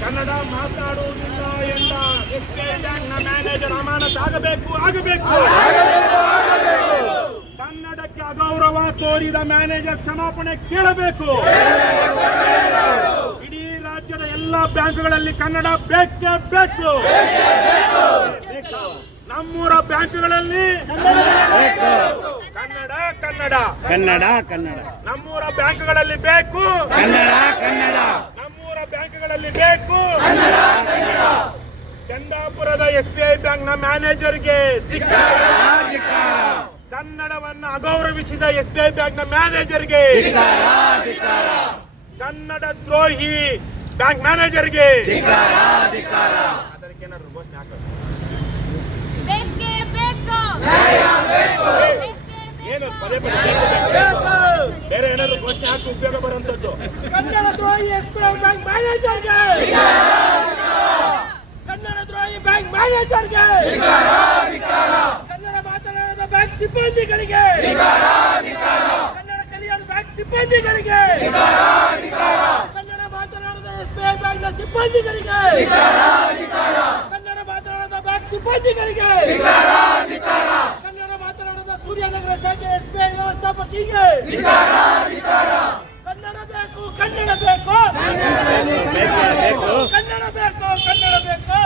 ಕನ್ನಡ ಮಾತಾಡುವುದಿಲ್ಲ ಎಂದ ಎಸ್ ಬ್ಯಾಂಕ್ನ ಮ್ಯಾನೇಜರ್ ಅಮಾನತ್ ಆಗಬೇಕು ಆಗಬೇಕು. ಕನ್ನಡಕ್ಕೆ ಅಗೌರವ ತೋರಿದ ಮ್ಯಾನೇಜರ್ ಕ್ಷಮಾಪಣೆ ಕೇಳಬೇಕು. ಇಡೀ ರಾಜ್ಯದ ಎಲ್ಲ ಬ್ಯಾಂಕ್ಗಳಲ್ಲಿ ಕನ್ನಡ ಬೇಕೇ. ಬೇಕು? ನಮ್ಮೂರ ಬ್ಯಾಂಕ್ಗಳಲ್ಲಿ. ಕನ್ನಡ. ಕನ್ನಡ ಕನ್ನಡ. ಕನ್ನಡ ನಮ್ಮೂರ ಬ್ಯಾಂಕ್ಗಳಲ್ಲಿ ಬೇಕು. ಕನ್ನಡ ಕನ್ನಡ. ನಮ್ಮೂರ ಬ್ಯಾಂಕ್ಗಳಲ್ಲಿ ಬೇಕು. ಚಂದಾಪುರದ ಎಸ್ ಬಿ ಐ ಬ್ಯಾಂಕ್ನ ಮ್ಯಾನೇಜರ್ಗೆ. ಕನ್ನಡವನ್ನ ಅಗೌರವಿಸಿದ ಎಸ್ ಬಿ ಐ ಬ್ಯಾಂಕ್ನ ಮ್ಯಾನೇಜರ್ಗೆ ಕನ್ನಡ ದ್ರೋಹಿ ಬ್ಯಾಂಕ್ ಮ್ಯಾನೇಜರ್ಗೆ ಅದಕ್ಕೇನಾದ್ರು ಘೋಷಣೆ ಹಾಕೋದು ಬೇಕೇ. ಬೇಕು ಏನು ಪದೇ ಪದೇ. ಬೇರೆ ಏನಾದ್ರು ಘೋಷಣೆ ಹಾಕಿ ಉಪಯೋಗ ಬರುವಂತದ್ದು ಕನ್ನಡ ದ್ರೋಹಿ ಎಸ್ ಪಿ ಬ್ಯಾಂಕ್ ಮ್ಯಾನೇಜರ್ಗೆ! ಕನ್ನಡ ದ್ರೋಹಿ ಬ್ಯಾಂಕ್ ಮ್ಯಾನೇಜರ್ಗೆ! ಕನ್ನಡ ಮಾತನಾಡದ ಬ್ಯಾಂಕ್ ಸಿಬ್ಬಂದಿಗಳಿಗೆ! ಕನ್ನಡ ಕಲಿಯದ ಬ್ಯಾಂಕ್ ಸಿಬ್ಬಂದಿಗಳಿಗೆ! ಕನ್ನಡ ಮಾತನಾಡದ ಎಸ್ ಬಿ ಐ ಬ್ಯಾಂಕ್ನ ಸಿಬ್ಬಂದಿಗಳಿಗೆ! ಕನ್ನಡ ಮಾತನಾಡದ ಬ್ಯಾಂಕ್ ಸಿಬ್ಬಂದಿಗಳಿಗೆ ಕನ್ನಡ ಮಾತನಾಡದ ಸೂರ್ಯನಗರ ಶಾಖೆ ಎಸ್ ಬಿ ಐ ವ್ಯವಸ್ಥಾಪಕಿಗೆ. ಕನ್ನಡ ಬೇಕು ಕನ್ನಡ ಬೇಕು. ಕನ್ನಡ ಬೇಕು ಕನ್ನಡ ಬೇಕು.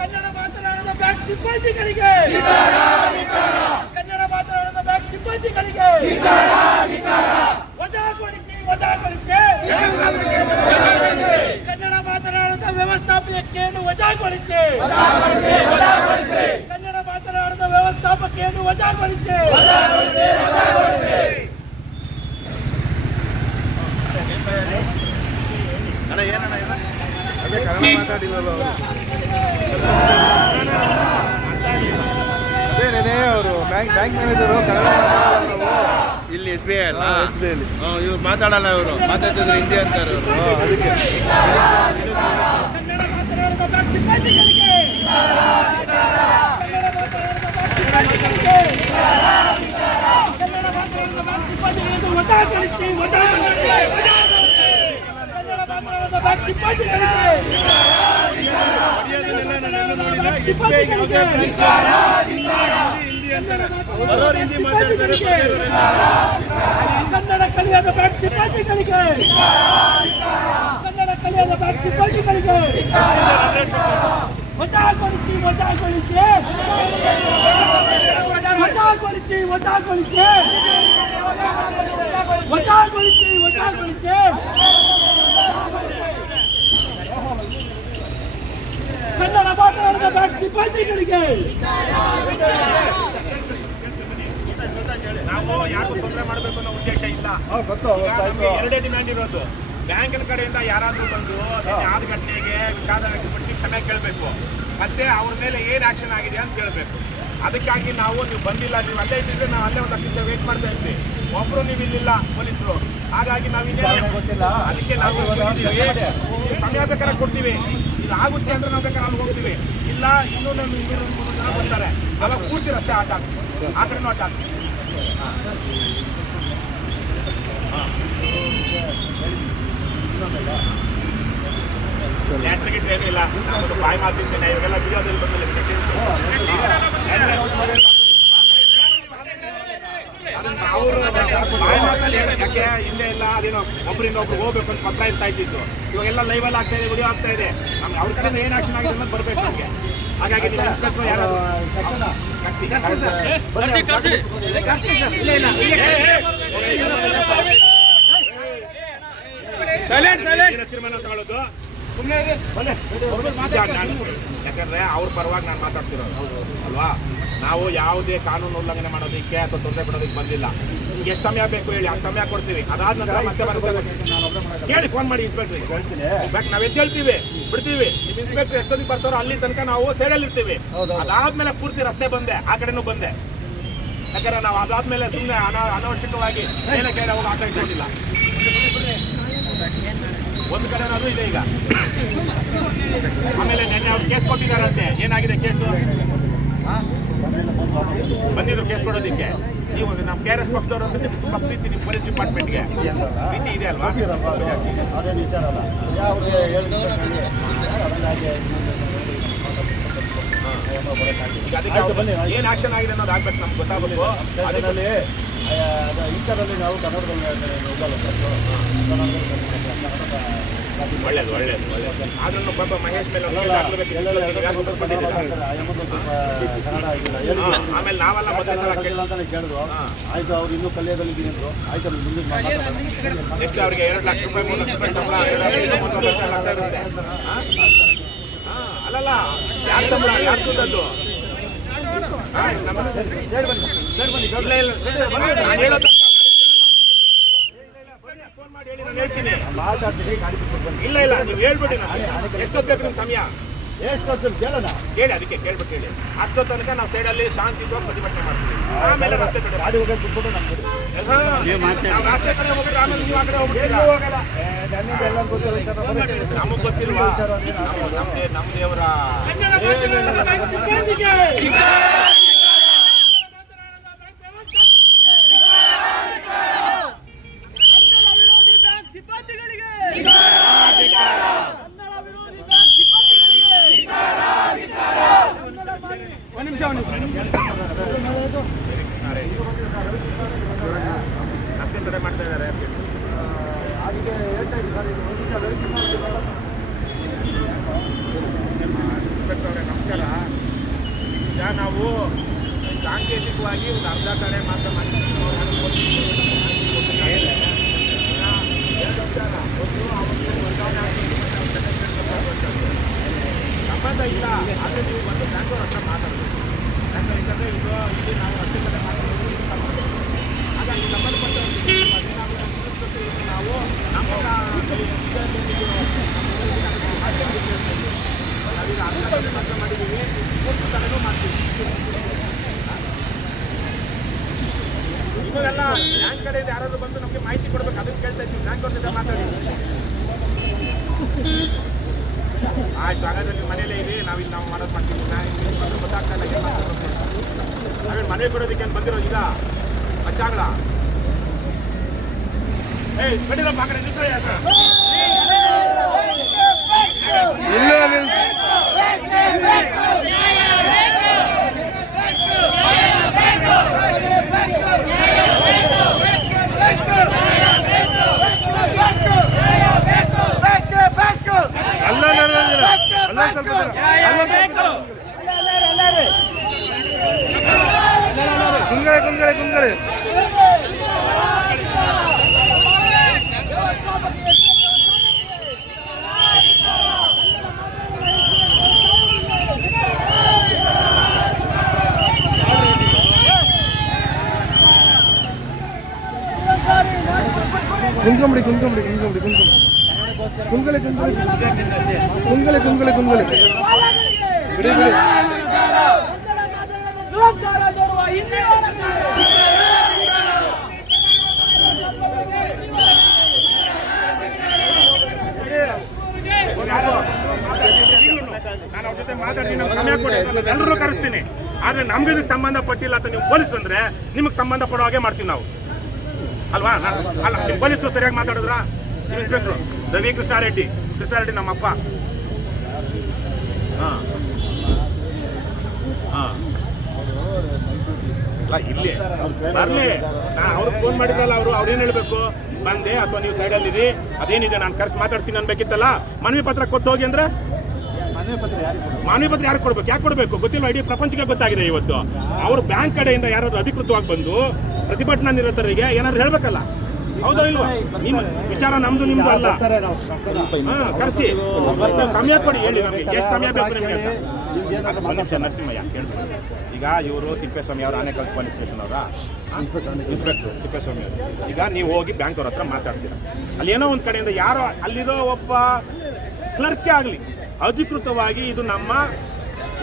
ಕನ್ನಡ ಮಾತನಾಡದ ಬ್ಯಾಂಕ್ ಸಿಬ್ಬಂದಿಗಳಿಗೆ. ಕನ್ನಡ ಮಾತನಾಡದ ಬ್ಯಾಂಕ್ ಸಿಬ್ಬಂದಿಗಳಿಗೆ ವಜಾಗೊಳಿಸಿ ವಜಾಗೊಳಿಸಿ ಕನ್ನಡ ಮಾತನಾಡದ ವ್ಯವಸ್ಥಾಪಕವನ್ನು ವಜಾಗೊಳಿಸಿ ಕನ್ನಡ ಮಾತನಾಡದ ವ್ಯವಸ್ಥಾಪಕವನ್ನು ವಜಾಗೊಳಿಸಿ ಅದೇನೇ ಅವರು ಬ್ಯಾಂಕ್ ಬ್ಯಾಂಕ್ ಮ್ಯಾನೇಜರು ಕನ್ನಡ. ಇಲ್ಲಿ ಎಸ್ ಬಿ ಐ ಅಲ್ಲ? ಎಸ್ ಬಿ ಐಲಿ ಇವ್ರು ಮಾತಾಡಲ್ಲ ಇವರು. ಮಾತಾಡ್ತಿದ್ರು ಹಿಂದಿ ಅಂತಾರೆ ಅವರು. ಅದಕ್ಕೆ. ಸಿಬ್ಬಂದಿಗಳಿಗೆ ಕನ್ನಡ ಮಾತನಾಡದ ಬ್ಯಾಂಕ್ ಸಿಬ್ಬಂದಿಗಳಿಗೆ ವಜಾಗೊಳಿಸಿ ವಜಾಗೊಳಿಸಿ ಕನ್ನಡ ಮಾತನಾಡದ ಬ್ಯಾಂಕ್ ಸಿಬ್ಬಂದಿಗಳಿಗೆ ಬ್ಯಾಂಕ್ ಸಿಬ್ಬಂದಿಗಳಿಗೆ ಬರೋರು ಹಿಂದಿ ಮಾತಾಡ್ತಾರೆ ಬರ್ದಿರೋರು ಹಿಂದಿ. ಕನ್ನಡ ಕಲಿಯದ ಬ್ಯಾಂಕ್ ಸಿಬ್ಬಂದಿಗಳಿಗೆ ಕನ್ನಡ ಕಲಿಯದ ಬ್ಯಾಂಕ್ ಸಿಬ್ಬಂದಿಗಳಿಗೆ ವಜಾಗೊಳಿಸಿ ವಜಾಗೊಳಿಸಿ ವಜಾಗೊಳಿಸಿ ವಜಾಗೊಳಿಸಿ ವಜಾಗೊಳಿಸಿ ವಜಾಗೊಳಿಸಿ ಕನ್ನಡ ಮಾತನಾಡದ ಬ್ಯಾಂಕ್ ಸಿಬ್ಬಂದಿಗಳಿಗೆ ನಾವು ಯಾರು ತೊಂದರೆ ಮಾಡಬೇಕು ಅನ್ನೋ ಉದ್ದೇಶ ಇಲ್ಲ. ಗೊತ್ತಾಯ್ತು ಎರಡೇ ಡಿಮ್ಯಾಂಡ್ ಇರೋದು. ಬ್ಯಾಂಕಿನ ಕಡೆಯಿಂದ ಯಾರಾದ್ರೂ ಬಂದು ಆದ ಘಟನೆಗೆ ವಿಷಾದ ವ್ಯಕ್ತಪಡಿಸಿ ಕ್ಷಮೆ ಕೇಳಬೇಕು. ಮತ್ತೆ ಅವ್ರ ಮೇಲೆ ಏನ್ ಆಕ್ಷನ್ ಆಗಿದೆ ಅಂತ ಕೇಳಬೇಕು. ಅದಕ್ಕಾಗಿ ನಾವು ನೀವು ಬಂದಿಲ್ಲ ನೀವು ಅಲ್ಲೇ ಇದ್ದಿದ್ರೆ ನಾವು ಅಲ್ಲೇ ಒಂದು ಹತ್ತು ವೇಟ್ ಮಾಡ್ತಾ ಇರ್ತೀವಿ. ಒಬ್ರು ನೀವು ಇಲ್ಲಿಲ್ಲ ಪೊಲೀಸರು. ಹಾಗಾಗಿ ನಾವು ಗೊತ್ತಿಲ್ಲ. ಅದಕ್ಕೆ ನಾವು ಸಮಯ ಬೇಕಾದ್ರೆ ಕೊಡ್ತೀವಿ. ಇದು ಆಗುತ್ತೆ ಅಂದ್ರೆ ನಾವು ಬೇಕಾದ್ರೆ ಅಲ್ಲಿ ಹೋಗ್ತೀವಿ. ಇಲ್ಲ ಇನ್ನೂ ನಮ್ಮ ಇನ್ನೂರು ಮುನ್ನೂರು ಜನ ಬರ್ತಾರೆ. ಅಲ್ಲ ಪೂರ್ತಿ ರಸ್ತೆ ಆಟ ಆ ಕಡೆನೂ ಆಟ ಇಲ್ಲ ನಮ್ಮದು ಬಾಯಿ ಮಾತಿದ್ದೇನೆ ಇವಾಗೆಲ್ಲ ವಿಡಿಯೋದಲ್ಲಿ ಬಂದಿಲ್ಲ ಬಾಯಿ ಮಾತಲ್ಲಿ ಯಾಕೆ ಇಲ್ಲೇ. ಇಲ್ಲ ಅದೇನೋ ಒಬ್ಬರಿಂದ ಒಬ್ರು ಹೋಗ್ಬೇಕು ಅಂತ ಪತ್ರ ಇರ್ತಾ ಇದ್ದಿತ್ತು ಇವಾಗೆಲ್ಲ ಲೈವಲ್ಲಿ ಆಗ್ತಾ ಇದೆ ವಿಡಿಯೋ ಆಗ್ತಾ ಇದೆ ನಮ್ಗೆ ಅವ್ರ ಕಡೆಯಿಂದ ಏನು ಆಕ್ಷನ್ ಆಗಿದೆ ಅನ್ನೋದು ಬರಬೇಕು ನಮಗೆ ಹಾಗಾಗಿ ತೀರ್ಮಾನ ತಗೊಳ್ಳೋದು ಯಾಕಂದ್ರೆ ಅವ್ರ ಪರವಾಗಿ ನಾನು ಮಾತಾಡ್ತಿರೋದು ಅಲ್ವಾ ನಾವು ಯಾವುದೇ ಕಾನೂನು ಉಲ್ಲಂಘನೆ ಮಾಡೋದಕ್ಕೆ ಅಥವಾ ತೊಂದರೆ ಕೊಡೋದಕ್ಕೆ ಬಂದಿಲ್ಲ ನಿಮ್ಗೆ ಎಷ್ಟು ಸಮಯ ಬೇಕು ಹೇಳಿ ಅಷ್ಟು ಸಮಯ ಕೊಡ್ತೀವಿ. ಅದಾದ ನಂತರ ಮತ್ತೆ ಬರುತ್ತೆ ಕೇಳಿ ಫೋನ್ ಮಾಡಿ ಇನ್ಸ್ಪೆಕ್ಟ್ರಿಗೆ ಬೇಕು ನಾವು ಎದ್ದೇಳ್ತೀವಿ ಬಿಡ್ತೀವಿ. ನಿಮ್ಮ ಇನ್ಸ್ಪೆಕ್ಟರ್ ಎಷ್ಟೊತ್ತಿಗೆ ಬರ್ತಾರೋ ಅಲ್ಲಿ ತನಕ ನಾವು ಸೈಡಲ್ಲಿ ಇರ್ತೀವಿ. ಅದಾದ್ಮೇಲೆ ಪೂರ್ತಿ ರಸ್ತೆ ಬಂದೆ ಆ ಕಡೆನೂ ಬಂದೆ. ಯಾಕಂದ್ರೆ ನಾವು ಅದಾದ್ಮೇಲೆ ಸುಮ್ಮನೆ ಅನಾ ಅನವಶ್ಯಕವಾಗಿ ಮೇಲೆ ಕೈಲಿ ಹೋಗಿ ಆಟ ಇಟ್ಟಿಲ್ಲ ಒಂದು ಕಡೆ ಅದು ಇದೆ ಈಗ. ಆಮೇಲೆ ನಿನ್ನೆ ಅವ್ರು ಕೇಸ್ ಕೊಟ್ಟಿದ್ದಾರಂತೆ. ಏನಾಗಿದೆ ಕೇಸು? ಬಂದಿದ್ರು ಕೇಸ್ ಕೊಡೋದಿಕ್ಕೆ. ನೀವು ನಮ್ಮ ಕೆ ಆರ್ ಎಸ್ ಪಕ್ಷದವರು ಅಂದ್ರೆ ನಿಮ್ಗೆ ತುಂಬಾ ಪ್ರೀತಿ ನಿಮ್ಮ ಪೊಲೀಸ್ ಡಿಪಾರ್ಟ್ಮೆಂಟ್ಗೆ ಪ್ರೀತಿ ಇದೆ ಅಲ್ವಾ? ಅದೇನು ವಿಚಾರ ಅಲ್ಲ. ಯಾವ್ದು ಹೇಳಿದ್ರೆ ಈಗ ಅದಕ್ಕೆ ಅವ್ರು ಏನ್ ಆಕ್ಷನ್ ಆಗಿದೆ ಅನ್ನೋದು ಆಗ್ಬೇಕು ನಮ್ಗೆ ಗೊತ್ತಾಗಬೇಕು ಅದಕ್ಕೆ ಅದರಲ್ಲಿ ಥರದಲ್ಲಿ ನಾವು ಕನ್ನಡದಲ್ಲಿ ಹೋಗಲ್ಲ ಒಳ್ಳೇದು ಒಳ್ಳೇದು ಒಳ್ಳೇದು ಆದ್ರೂ ಪಾಪ ಮಹೇಶ್ ಮೇಲೆ ಆಮೇಲೆ ನಾವೆಲ್ಲ ಮೊದಲ ಸಲ ಕೇಳಿದ್ರು. ಆಯ್ತು ಅವ್ರು ಇನ್ನೂ ಕಲಿಯೋದಲ್ಲಿದ್ದೀನಿ ಅಂದ್ರು ಆಯ್ತು ಅವ್ರು ಮುಂದೆ ಎಷ್ಟು ಅವರಿಗೆ ಎರಡು ಲಕ್ಷ ರೂಪಾಯಿ ಮೂರು ಲಕ್ಷ ರೂಪಾಯಿ ಸಂಬಳ ಲಕ್ಷ, ಇರುತ್ತೆ ಅಲ್ಲಲ್ಲ ಯಾರು ಸಂಬಳ ಯಾರು ದುಡ್ಡದ್ದು ಇಲ್ಲ ಇಲ್ಲ ನಾನು ಹೇಳೋ ತನಕ ಅವ್ರು ಯಾರು ಕೇಳಲ್ಲ, ಅದಕ್ಕೆ ನೀವು ಫೋನ್ ಮಾಡಿ ಹೇಳಿ ನಾನು ಹೇಳ್ತೀನಿ ಮಾತಾಡ್ತೀನಿ ಗಾಡಿ ಬಿಟ್ಬಿಟ್ಟು ಬನ್ನಿ ಇಲ್ಲ ಇಲ್ಲ ನೀವು ಹೇಳ್ಬಿಡಿ ನನಗೆ. ಎಷ್ಟೊತ್ತು ಬೇಕು ನಿಮ್ಮ ಸಮಯ? ಎಷ್ಟು ಕೇಳೋಣ. ಹೇಳಿ ಅದಕ್ಕೆ ಕೇಳ್ಬಿಟ್ಟು ಹೇಳಿ. ಅಷ್ಟೋ ತನಕ ನಾವು ಸೈಡಲ್ಲಿ ಶಾಂತಿಯುತವಾಗಿ ಪ್ರತಿಭಟನೆ ಮಾಡ್ತೀವಿ. ಆಮೇಲೆ ರಸ್ತೆ ಕಡೆ ಗಾಡಿ ಹೋಗೋದು ಬಿಟ್ಬಿಟ್ಟು ನಮ್ಗೆ ನಾವು ರಸ್ತೆ ಕಡೆ ಹೋಗಿ ಆಮೇಲೆ ನೀವು ಆ ಕಡೆ ಹೋಗ್ಬಿಟ್ಟು ಬರೀ ನಮಗ್ ಗೊತ್ತಿಲ್ವಾ ನಮ್ಮ- ನಮ್ದೇ ನಮ್ಮ ದೇವರ ಕನ್ನಡ ಮಾತನಾಡದ ಬ್ಯಾಂಕ್ ಸಿಬ್ಬಂದಿಗೆ ಕನ್ನಡ ವಿರೋಧಿ ಬ್ಯಾಂಕ್ ಸಿಬ್ಬಂದಿಗಳಿಗೆ ಕನ್ನಡ ವಿರೋಧಿ ಬ್ಯಾಂಕ್ ಸಿಬ್ಬಂದಿಗಳಿಗೆ ರಸ್ತೆ ಕಡೆ ಮಾಡ್ತಾ ಇದ್ದಾರೆ ಅದಕ್ಕೆ ಹೇಳ್ತಾ ಇದ್ದೀನಿ ಸರ್ ಇದು ಒಂದು ನಿಮಿಷ ವೆರಿಫೈ ಮಾಡ್ತೀನಿ ಇನ್ಸ್ಪೆಕ್ಟರ್ ಅವರೇ ನಮಸ್ಕಾರ ಈಗ ನಾವು ಸಾಂಕೇತಿಕವಾಗಿ ಒಂದು ಅರ್ಧ ಕಡೆ ಮಾತ್ರ ಮಾಡ್ತೀವಿ. ನಾನು ಕೊಡ್ತೀನಿ. ಏನು? ಈಗ ಎರಡು ವಿಚಾರ. ಒಂದು ಅವತ್ತು ವರ್ಗಾವಣೆ ಆಗ್ಬೇಕು. ನಾವು ಸೆಕ್ರೆಟರಿ ಬರ್ಬೇಕು. ಸಂಬಂಧ ಇಲ್ಲ ಆದರೆ ನೀವು ಬಂದು ಬ್ಯಾಂಕ್ ಹತ್ರ ಮಾತಾಡಬೇಕು ಯಾಕಂದ್ರೆ ಯಾಕಂದ್ರೆ ಇದು ಇಲ್ಲಿ ನಾವು ರಸ್ತೆ ಕಡೆ ಮಾತಾಡೋದು ಇದು ಸಂಬಂಧ ಇಲ್ಲ. ಹಾಗಾಗಿ ಸಂಬಂಧಪಟ್ಟ ಅದೇನಾಗುತ್ತೆ ಮುಗಿಸ್ಬೇಕು ಇದು ನಾವು ನಮ್ಮ ಇದರಲ್ಲಿ ಇದು ನಾವೀಗ ಅರ್ಧ ಕಡೆ ಮಾತ್ರ ಮಾಡಿದ್ದೀವಿ ಮೂರು ಕಡೆನೂ ಮಾಡ್ತೀವಿ ಇವಾಗೆಲ್ಲ ಬ್ಯಾಂಕ್ ಕಡೆಯಿಂದ ಯಾರಾದ್ರೂ ಬಂದು ನಮಗೆ ಮಾಹಿತಿ ಕೊಡ್ಬೇಕು ಅದನ್ನ ಕೇಳ್ತಾ ಇದ್ದೀವಿ ಬ್ಯಾಂಕ್ ಅವ್ರ ಜೊತೆ ಮಾತಾಡಿ ಆಯ್ತು ಹಾಗಾದ್ರೆ ನಿಮ್ಮ ಮನೇಲೇ ಇರಿ ನಾವಿಲ್ಲಿ ನಾವು ಮಾಡೋದು ಮಾಡ್ತೀವಿ ನಾನು ಇಲ್ಲಿ ಗೊತ್ತಾಗ್ತಾ ಇಲ್ಲ ಏನು ಮನೆ ಕೊಡೋದಕ್ಕೆ ಏನು ಬಂದಿರೋ ಈಗ ಬಚ್ಚಾಗಳ ಏಯ್ ಕಡಿದಪ್ಪ ಆ ಕಡೆ ಆಯ್ತಾ? ಇಲ್ಲ ಕುಂಕಂಬಡಿ ಕುಂಕಂಬಡಿ ಕುಂಕಂಬಡಿ ಕುಂಕಂಬಡಿ ಕುಂಗಳೆ ಕುಂಗಳೆ ಕುಂಗಳೆ ಕುಂಗಳೆ ಕುಂಗಳೆ ಬಿಡಿ ಬಿಡಿ. ನಾನು ಜೊತೆ ಮಾತಾಡ್ತೀನಿ ಎಲ್ಲರೂ ಕರೆಸ್ತೀನಿ. ಆದ್ರೆ ನಮ್ಗೆ ಸಂಬಂಧ ಪಟ್ಟಿಲ್ಲ ಅಂತ ನೀವು ಪೊಲೀಸ್ ಅಂದ್ರೆ ನಿಮಗೆ ಸಂಬಂಧ ಪಡೋ ಹಾಗೆ ಮಾಡ್ತೀವಿ ನಾವು. ಅಲ್ವಾ? ಅಲ್ಲ ಪೊಲೀಸರು ಸರಿಯಾಗಿ ಮಾತಾಡಿದ್ರ? ಇನ್ಸ್ಪೆಕ್ಟ್ರು ರವಿ ಕೃಷ್ಣಾರೆಡ್ಡಿ ಕೃಷ್ಣಾರೆಡ್ಡಿ ನಮ್ಮಪ್ಪ. ಹಾ. ಹಾ. ಇಲ್ಲಿ. ಬರ್ಲಿ. ಅವ್ರಿಗೆ ಫೋನ್ ಮಾಡಿದ್ರಲ್ಲ ಅವರು ಅವ್ರೇನು ಹೇಳ್ಬೇಕು? ಬಂದೆ, ಅಥವಾ ನೀವು ಸೈಡಲ್ಲಿರಿ ಅದೇನಿದೆ, ನಾನು ಕರೆಸಿ ಮಾತಾಡ್ತೀನಿ ಅನ್ಬೇಕಿತ್ತಲ್ಲ? ಮನವಿ ಪತ್ರ ಕೊಟ್ಟು ಹೋಗಿ ಅಂದ್ರೆ ಮನೆ ಪತ್ರ ಯಾರಿಗೆ ಕೊಡೋದು? ಮಾನವಿ ಪತ್ರ ಯಾರು ಕೊಡ್ಬೇಕು? ಯಾಕೆ ಕೊಡಬೇಕು? ಗೊತ್ತಿಲ್ಲ ಇಡೀ ಪ್ರಪಂಚಕ್ಕೆ ಗೊತ್ತಾಗಿದೆ ಇವತ್ತು. ಅವರು ಬ್ಯಾಂಕ್ ಕಡೆಯಿಂದ ಯಾರಾದ್ರೂ ಅಧಿಕೃತವಾಗಿ ಬಂದು ಪ್ರತಿಭಟನಾ ನಿರತರಿಗೆ ಏನಾದ್ರು ಹೇಳ್ಬೇಕಲ್ಲ. ಹೌದಾ ಇಲ್ವಾ? ನಿಮ್ಮ ವಿಚಾರ ನಮ್ದು ನಿಮ್ದು ಅಲ್ಲ. ಕರೆಸಿ. ಸಮಯ ಕೊಡಿ ಹೇಳಿ ನಮಗೆ. ಎಷ್ಟು ಸಮಯ ಬೇಕು ನಿಮಗೆ ಮನುಷ್ಯ ನರಸಿಂಹಯ್ಯ ಕೇಳಿಸ್ತಾರೆ ಈಗ ಇವರು ತಿಪ್ಪೇಸ್ವಾಮಿ ಅವರು ಆನೇಕಲ್ ಪೊಲೀಸ್ ಸ್ಟೇಷನ್ ಅವರ? ಇನ್ಸ್ಪೆಕ್ಟರ್ ತಿಪ್ಪೇಸ್ವಾಮಿ ಅವರು. ಈಗ ನೀವು ಹೋಗಿ ಬ್ಯಾಂಕ್ ಅವ್ರ ಹತ್ರ ಮಾತಾಡ್ತೀರಾ? ಅಲ್ಲಿ ಏನೋ ಒಂದು ಕಡೆಯಿಂದ ಯಾರೋ ಅಲ್ಲಿರೋ ಒಬ್ಬ ಕ್ಲರ್ಕೇ ಆಗಲಿ. ಅಧಿಕೃತವಾಗಿ ಇದು ನಮ್ಮ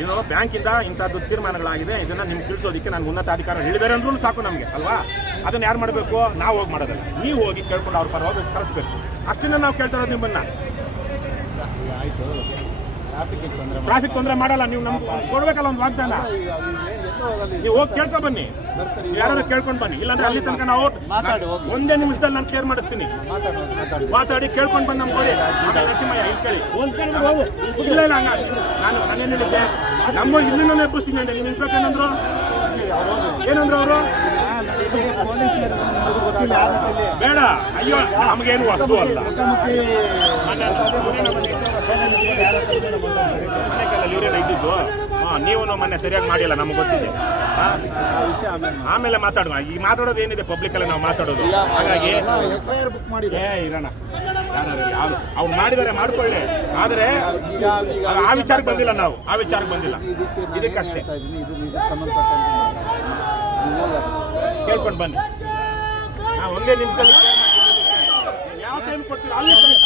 ಏನು ಬ್ಯಾಂಕಿಂದ ಇಂಥದ್ದು ತೀರ್ಮಾನಗಳಾಗಿದೆ. ಇದನ್ನು ನಿಮ್ಗೆ ತಿಳಿಸೋದಕ್ಕೆ ನಾನು ಉನ್ನತ ಅಧಿಕಾರ ಹೇಳಿದ್ದಾರೆ ಅಂದ್ರೂ ಸಾಕು ನಮಗೆ ಅಲ್ವಾ? ಅದನ್ನು ಯಾರು ಮಾಡಬೇಕು? ನಾವು ಹೋಗಿ ಮಾಡೋದಲ್ಲ. ನೀವು ಹೋಗಿ ಕೇಳ್ಕೊಂಡು ಅವ್ರ ಪರವಾಗಿ ಕರೆಸ್ಬೇಕು. ಅಷ್ಟನ್ನು ನಾವು ಕೇಳ್ತಾ ಇರೋದು ನಿಮ್ಮನ್ನ. ಟ್ರಾಫಿಕ್ ತೊಂದರೆ ಮಾಡಲ್ಲ ನೀವು ನಮ್ಗೆ ಕೊಡ್ಬೇಕಲ್ಲ ಒಂದು ವಾಗ್ದಾನ. ನೀವು ಹೋಗಿ ಕೇಳ್ಕೊ ಬನ್ನಿ. ಯಾರು ಕೇಳ್ಕೊಂಡು ಬನ್ನಿ. ಇಲ್ಲಾಂದ್ರೆ ಅಲ್ಲಿ ತನಕ ನಾವು ಒಂದೇ ನಿಮಿಷದಲ್ಲಿ ನಾನು ಕ್ಲಿಯರ್ ಮಾಡಿಸ್ತೀನಿ. ಮಾತಾಡಿ ಕೇಳ್ಕೊಂಡು ಬಂದು ನಮ್ಗೆ ಆಮೇಲೆ ನರಸಿಂಹಯ್ಯ ಇಲ್ಲಿ ಕೇಳಿ. ಇಲ್ಲ ನಾನು ನಾನೇನು ಹೇಳಿದ್ದೆ? ನಮ್ಮ ಇಲ್ಲಿಂದ ಎಬ್ಬಿಸ್ತೀನಿ ಅಂದ್ರೆ ನಿಮ್ಮ ಇನ್ಸ್ಪೆಕ್ಟರ್ ಏನಂದ್ರು? ಏನಂದ್ರು ಅವರು? ಬೇಡ. ಅಯ್ಯೋ ನಮಗೇನು ವಸ್ತು ಅಲ್ಲ. ನೀರೆಲ್ಲ ಇದ್ದಿದ್ದು? ನೀವು ಮೊನ್ನೆ ಸರಿಯಾಗಿ ಮಾಡಿಲ್ಲ ನಮ್ಗೆ ಗೊತ್ತಿದೆ. ಆಮೇಲೆ ಮಾತಾಡೋಣ ಈ ಮಾತಾಡೋದು ಏನಿದೆ? ಪಬ್ಲಿಕ್ ಅಲ್ಲಿ ನಾವು ಮಾತಾಡೋದು. ಹಾಗಾಗಿ ಏ ಇರೋಣ ಅವ್ನು ಮಾಡಿದರೆ ಮಾಡ್ಕೊಳ್ಳಿ. ಆದರೆ ಆ ವಿಚಾರಕ್ಕೆ ಬಂದಿಲ್ಲ ನಾವು. ಆ ವಿಚಾರಕ್ಕೆ ಬಂದಿಲ್ಲ. ಇದಕ್ಕಷ್ಟೇ. ಕೇಳ್ಕೊಂಡು ಬನ್ನಿ. ನಾವು ಒಂದೇ ನಿಮಿಷದಲ್ಲಿ ಯಾವ ಟೈಮ್ ಕೊಡ್ತೀರಾ? ಅಲ್ಲಿ ಬಂದಿಲ್ಲ